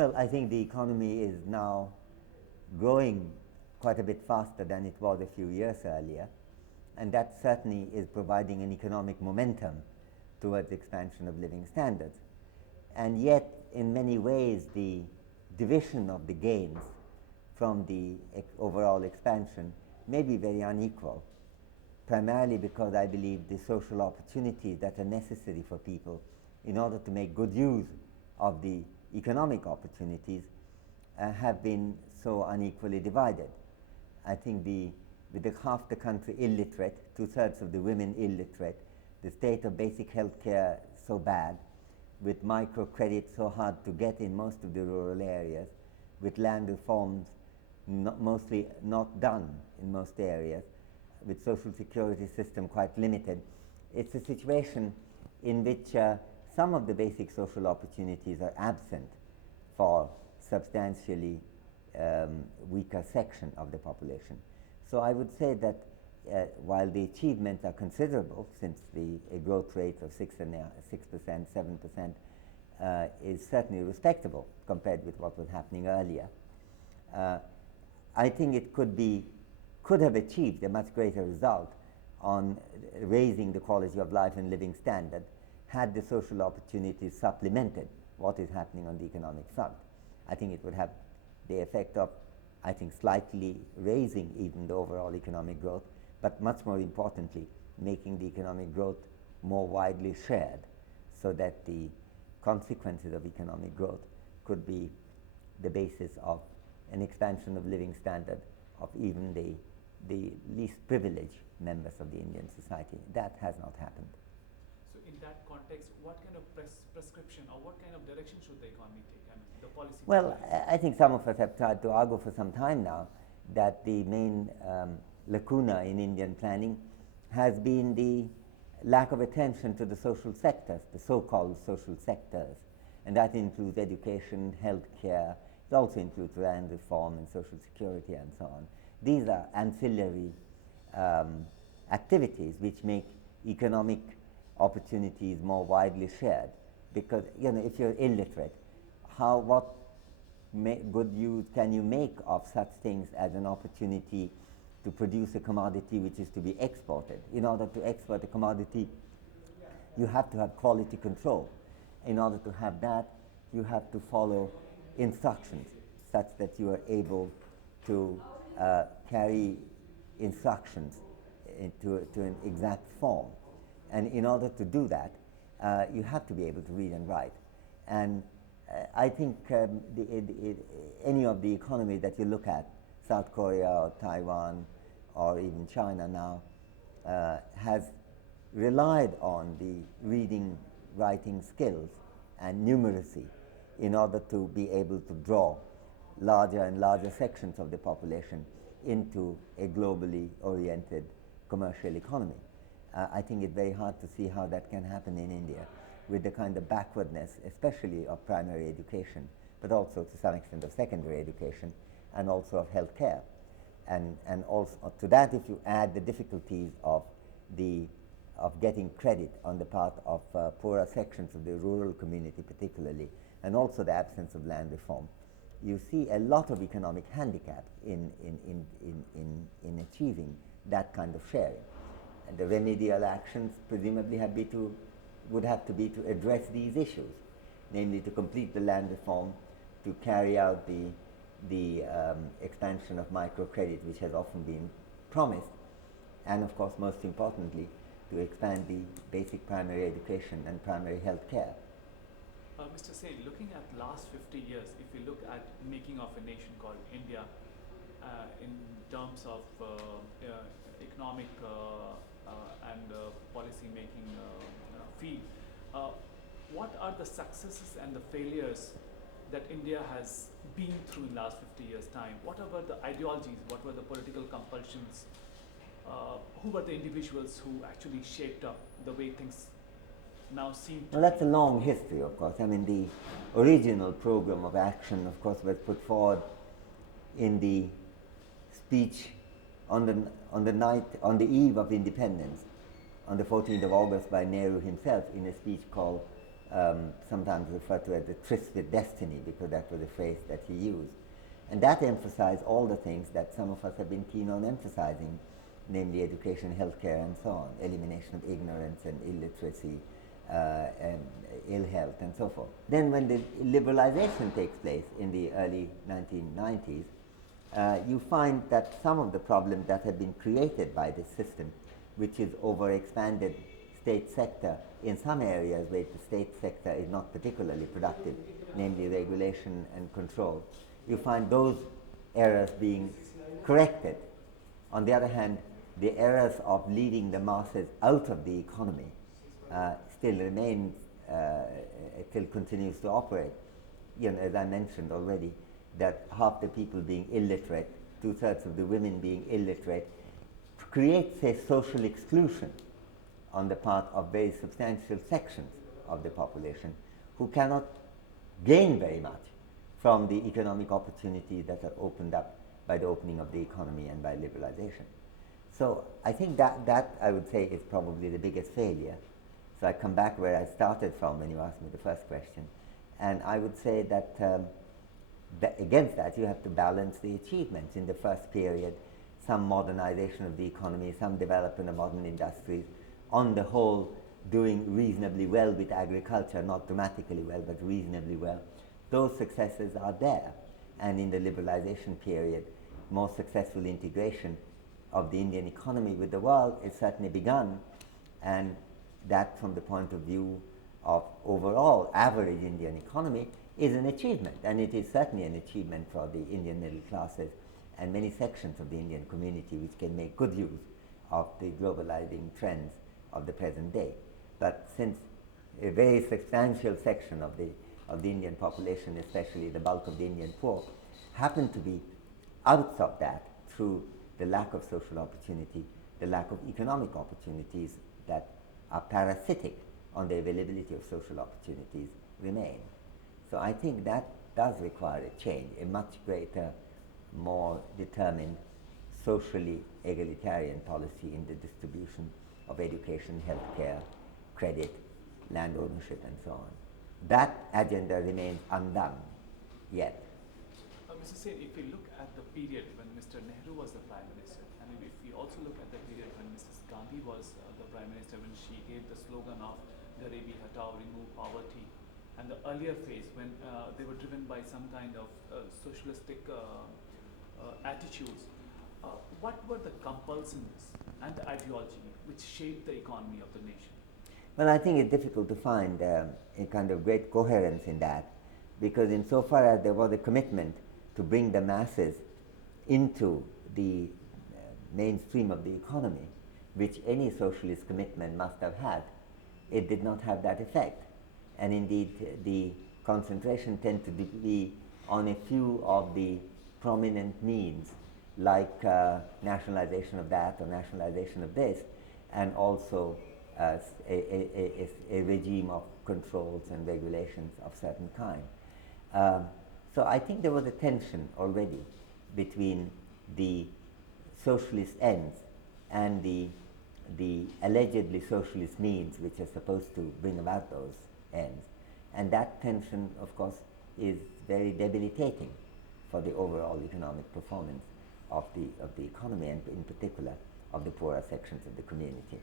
Well, I think the economy is now growing quite a bit faster than it was a few years earlier, and that certainly is providing an economic momentum towards expansion of living standards. And yet, in many ways, the division of the gains from the overall expansion may be very unequal, primarily because I believe the social opportunities that are necessary for people in order to make good use of the economic opportunities have been so unequally divided. I think with half the country illiterate, 2/3 of the women illiterate, the state of basic health care so bad, with microcredit so hard to get in most of the rural areas, with land reforms mostly not done in most areas, with social security system quite limited. It's a situation in which some of the basic social opportunities are absent for substantially weaker section of the population. So I would say that while the achievements are considerable, since the growth rate of 6%, 7% is certainly respectable compared with what was happening earlier, I think it could have achieved a much greater result on raising the quality of life and living standard had the social opportunities supplemented what is happening on the economic front. I think it would have the effect of, I think, slightly raising even the overall economic growth, but much more importantly, making the economic growth more widely shared so that the consequences of economic growth could be the basis of an expansion of living standard of even the least privileged members of the Indian society. That has not happened. So in that context, what kind of prescription or what kind of direction should the economy take? I mean, the policy. Well, I think some of us have tried to argue for some time now that the main lacuna in Indian planning has been the lack of attention to the social sectors, the so-called social sectors, and that includes education, healthcare. It also includes land reform and social security and so on. These are ancillary activities which make economic opportunities more widely shared, because if you're illiterate, what good use can you make of such things as an opportunity to produce a commodity which is to be exported? In order to export a commodity, you have to have quality control. In order to have that, you have to follow instructions such that you are able to carry instructions to an exact form. And in order to do that, you have to be able to read and write. And I think any of the economies that you look at, South Korea or Taiwan or even China now, has relied on the reading, writing skills and numeracy in order to be able to draw larger and larger sections of the population into a globally oriented commercial economy. I think it's very hard to see how that can happen in India with the kind of backwardness, especially of primary education, but also to some extent of secondary education, and also of healthcare. And also to that, if you add the difficulties of getting credit on the part of poorer sections of the rural community particularly, and also the absence of land reform, you see a lot of economic handicap in achieving that kind of sharing. And the remedial actions presumably would have to be to address these issues, namely to complete the land reform, to carry out the expansion of microcredit, which has often been promised, and of course, most importantly, to expand the basic primary education and primary health care. Mr. Sen, looking at last 50 years, if you look at making of a nation called India in terms of economic and policy making field, what are the successes and the failures that India has been through in last 50 years' time? What were the ideologies? What were the political compulsions? Who were the individuals who actually shaped up the way things now seem to Well, that's a long history, of course. I mean, the original program of action, of course, was put forward in the speech on the eve of independence, on the 14th of August by Nehru himself, in a speech called sometimes referred to as the tryst with destiny, because that was a phrase that he used. And that emphasized all the things that some of us have been keen on emphasizing, namely education, healthcare, and so on, elimination of ignorance and illiteracy, and ill health, and so forth. Then when the liberalization takes place in the early 1990s, you find that some of the problems that have been created by this system, which is overexpanded state sector in some areas where the state sector is not particularly productive, namely regulation and control, you find those errors being corrected. On the other hand, the errors of leading the masses out of the economy still remains, still continues to operate. You know, as I mentioned already, that half the people being illiterate, 2/3 of the women being illiterate, creates a social exclusion on the part of very substantial sections of the population who cannot gain very much from the economic opportunities that are opened up by the opening of the economy and by liberalization. So I think that I would say is probably the biggest failure. So I come back where I started from when you asked me the first question. And I would say that, against that you have to balance the achievements in the first period, some modernization of the economy, some development of modern industries, on the whole doing reasonably well with agriculture, not dramatically well, but reasonably well. Those successes are there. And in the liberalization period, more successful integration of the Indian economy with the world is certainly begun, and that from the point of view of overall average Indian economy is an achievement, and it is certainly an achievement for the Indian middle classes and many sections of the Indian community which can make good use of the globalizing trends of the present day. But since a very substantial section of the Indian population, especially the bulk of the Indian poor, happen to be out of that through the lack of social opportunity, the lack of economic opportunities that are parasitic on the availability of social opportunities remain. So I think that does require a change, a much greater, more determined, socially egalitarian policy in the distribution of education, healthcare, credit, land ownership, and so on. That agenda remains undone yet. Mr. Sen, if we look at the period when Mr. Nehru was the Prime Minister, and if we also look at the period when Mrs. Gandhi was the Prime Minister, when she gave the slogan of Garibi Hatao, remove poverty, and the earlier phase when they were driven by some kind of socialistic attitudes, what were the compulsions and the ideology which shaped the economy of the nation? Well, I think it's difficult to find a kind of great coherence in that, because insofar as there was a commitment to bring the masses into the mainstream of the economy, which any socialist commitment must have had, it did not have that effect. And indeed, the concentration tended to be on a few of the prominent means, like nationalization of that or nationalization of this, and also a regime of controls and regulations of certain kind. So I think there was a tension already between the socialist ends and the allegedly socialist means which are supposed to bring about those ends. And that tension, of course, is very debilitating for the overall economic performance of the economy, and in particular of the poorer sections of the community.